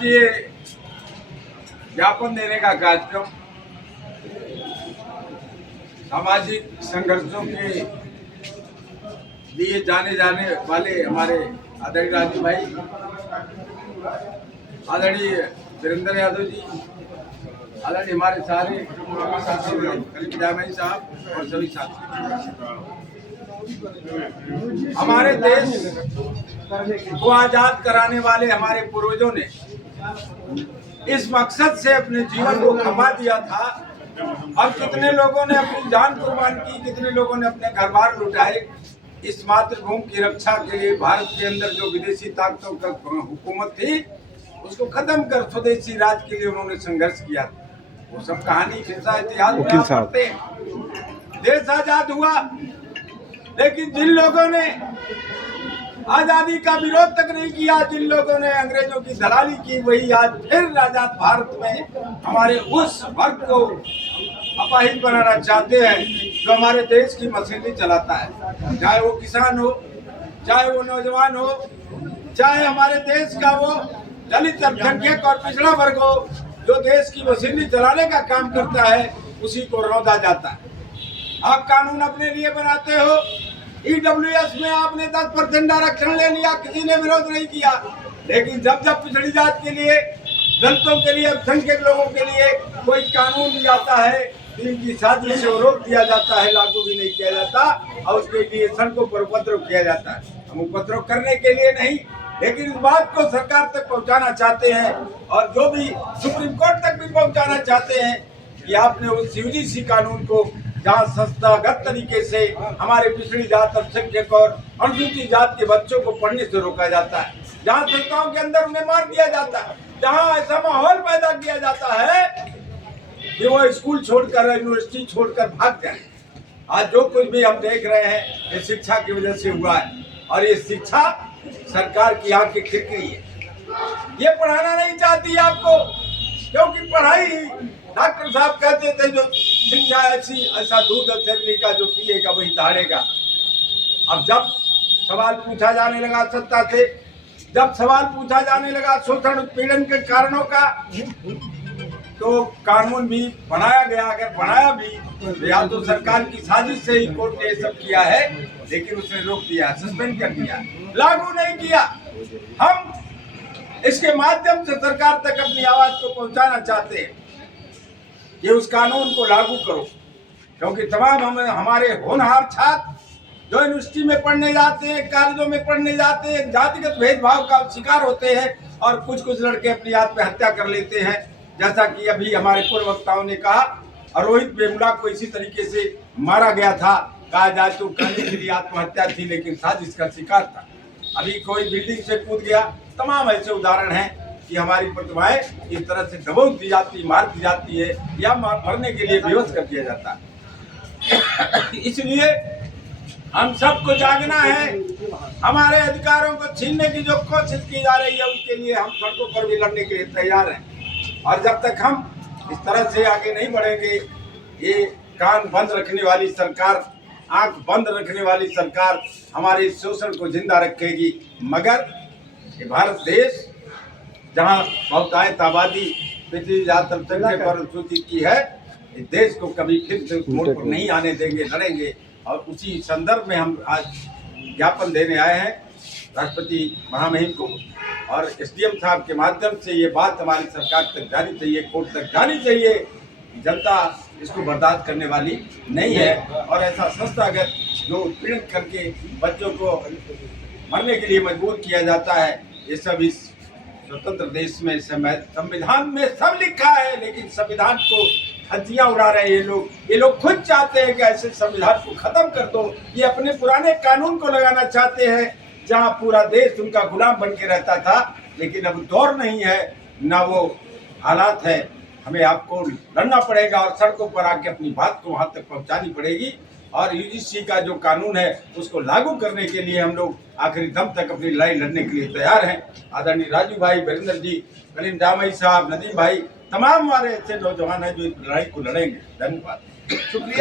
आज ये ज्ञापन देने का कार्यक्रम सामाजिक संघर्षों के लिए जाने वाले हमारे आदरणीय राजू भाई, आदरणीय वीरेंद्र यादव जी, आदरणीय हमारे सारे साथी जामई साहब और सभी साथी, हमारे देश को आजाद कराने वाले हमारे पूर्वजों ने इस मकसद से अपने जीवन को खपा दिया था। अब कितने लोगों ने अपनी जान कुर्बान की, कितने लोगों ने अपने घर बार लुटाए इस मातृभूमि की रक्षा के लिए। भारत के अंदर जो विदेशी ताकतों का हुकूमत थी उसको खत्म कर स्वदेशी राज के लिए उन्होंने संघर्ष किया। वो सब कहानी किस्सा इतिहास पढ़ते हैं। देश आजाद हुआ, लेकिन जिन लोगों ने आजादी का विरोध तक नहीं किया, जिन लोगों ने अंग्रेजों की दलाली की, वही आज फिर आजाद भारत में हमारे उस वर्ग को अपाहिज बनाना चाहते हैं जो हमारे देश की मशीनरी चलाता है। चाहे वो किसान हो, चाहे वो नौजवान हो, चाहे हमारे देश का वो दलित अल्पसंख्यक और पिछड़ा वर्ग हो, जो देश की मशीनरी चलाने का काम करता है उसी को रौंदा जाता है। आप कानून अपने लिए बनाते हो, EWS में आपने 10% आरक्षण ले लिया, किसी ने विरोध नहीं किया, लेकिन जब जब पिछड़ी जात के लिए, दलितों के लिए, अल्पसंख्यक लोगों के लिए कोई कानून भी आता है, इनकी साजिश से रोक दिया जाता है, लागू भी नहीं किया जाता और उसके लिए सड़कों पर उपद्रव किया जाता है। हम उपद्रव करने के लिए नहीं, लेकिन इस बात को सरकार तक पहुंचाना चाहते हैं और जो भी सुप्रीम कोर्ट तक भी पहुंचाना चाहते हैं कि आपने उस UGC कानून को, जहाँ संस्थागत तरीके से हमारे पिछड़ी जात, अल्पसंख्यक और अनुसूचित जात के बच्चों को पढ़ने से रोका जाता है, जहाँ संस्थाओं के अंदर उन्हें मार दिया जाता है, जहाँ ऐसा माहौल पैदा किया जाता है कि वो स्कूल छोड़कर, यूनिवर्सिटी छोड़कर भाग जाए। आज जो कुछ भी हम देख रहे हैं ये शिक्षा की वजह से हुआ है और ये शिक्षा सरकार की आंख की खिड़की है। ये पढ़ाना नहीं चाहती आपको, क्योंकि पढ़ाई, डॉक्टर साहब कहते थे जो शिक्षा ऐसा दूध शरीर का जो पिएगा वही दहाड़ेगा। अब जब सवाल पूछा जाने लगा सत्ता से, जब सवाल पूछा जाने लगा शोषण उत्पीड़न के कारणों का, तो कानून भी बनाया गया। अगर बनाया भी तो या तो सरकार की साजिश से ही कोर्ट ने सब किया है, लेकिन उसने रोक दिया, सस्पेंड कर दिया, लागू नहीं किया। हम इसके माध्यम से सरकार तक अपनी आवाज को पहुंचाना चाहते हैं कि उस कानून को लागू करो, क्योंकि तमाम हमारे होनहार छात्र जो यूनिवर्सिटी में पढ़ने जाते हैं, कॉलेजों में पढ़ने जाते हैं, जातिगत भेदभाव का शिकार होते हैं और कुछ लड़के अपनी आत्महत्या कर लेते हैं। जैसा कि अभी हमारे पूर्व वक्ताओं ने कहा, रोहित वेमुला को इसी तरीके से मारा गया था, कहा जाए तो करने के लिए आत्महत्या थी, लेकिन साजिश का शिकार था। अभी कोई बिल्डिंग से कूद गया। तमाम ऐसे उदाहरण हैं कि हमारी प्रतिभाएं इस तरह से दबोच दी जाती, मार दी जाती है या मरने के लिए बेहोश कर दिया जाता है। इसलिए हम सबको जागना है। हमारे अधिकारों को छीनने की जो कोशिश की जा रही है उसके लिए हम सड़कों पर भी लड़ने के लिए तैयार हैं। और जब तक हम इस तरह से आगे नहीं बढ़ेंगे, ये कान बंद रखने वाली सरकार, आंख बंद रखने वाली सरकार हमारे शोषण को जिंदा रखेगी। मगर ये भारत देश जहाँ बहुतायत आबादी पिछड़ी जात अल्पसंख्यक और अनुसूचित की है, इस देश को कभी फिर से मोड़ पर नहीं आने देंगे, लड़ेंगे। और उसी संदर्भ में हम आज ज्ञापन देने आए हैं राष्ट्रपति महामहिम को, और SDM साहब के माध्यम से ये बात हमारी सरकार तक जानी चाहिए, कोर्ट तक जानी चाहिए। जनता इसको बर्दाश्त करने वाली नहीं है और ऐसा संस्थागत जो उत्पीड़न करके बच्चों को मरने के लिए मजबूर किया जाता है, ये सब इस स्वतंत्र देश में संविधान में सब लिखा है, लेकिन संविधान को हथियां उड़ा रहे हैं ये लोग खुद चाहते हैं कि ऐसे संविधान को खत्म कर दो। ये अपने पुराने कानून को लगाना चाहते हैं जहां पूरा देश उनका गुलाम बन के रहता था, लेकिन अब दौर नहीं है, ना वो हालात है। हमें आपको लड़ना पड़ेगा और सड़कों पर आके अपनी बात को वहां तक पहुंचानी पड़ेगी। और UGC का जो कानून है उसको लागू करने के लिए हम लोग आखिरी दम तक अपनी लड़ाई लड़ने के लिए तैयार हैं। आदरणीय राजू भाई, वीरेंद्र जी, कलीम जामई साहब, नदीम भाई, तमाम हमारे ऐसे नौजवान हैं जो इस लड़ाई को लड़ेंगे। धन्यवाद, शुक्रिया।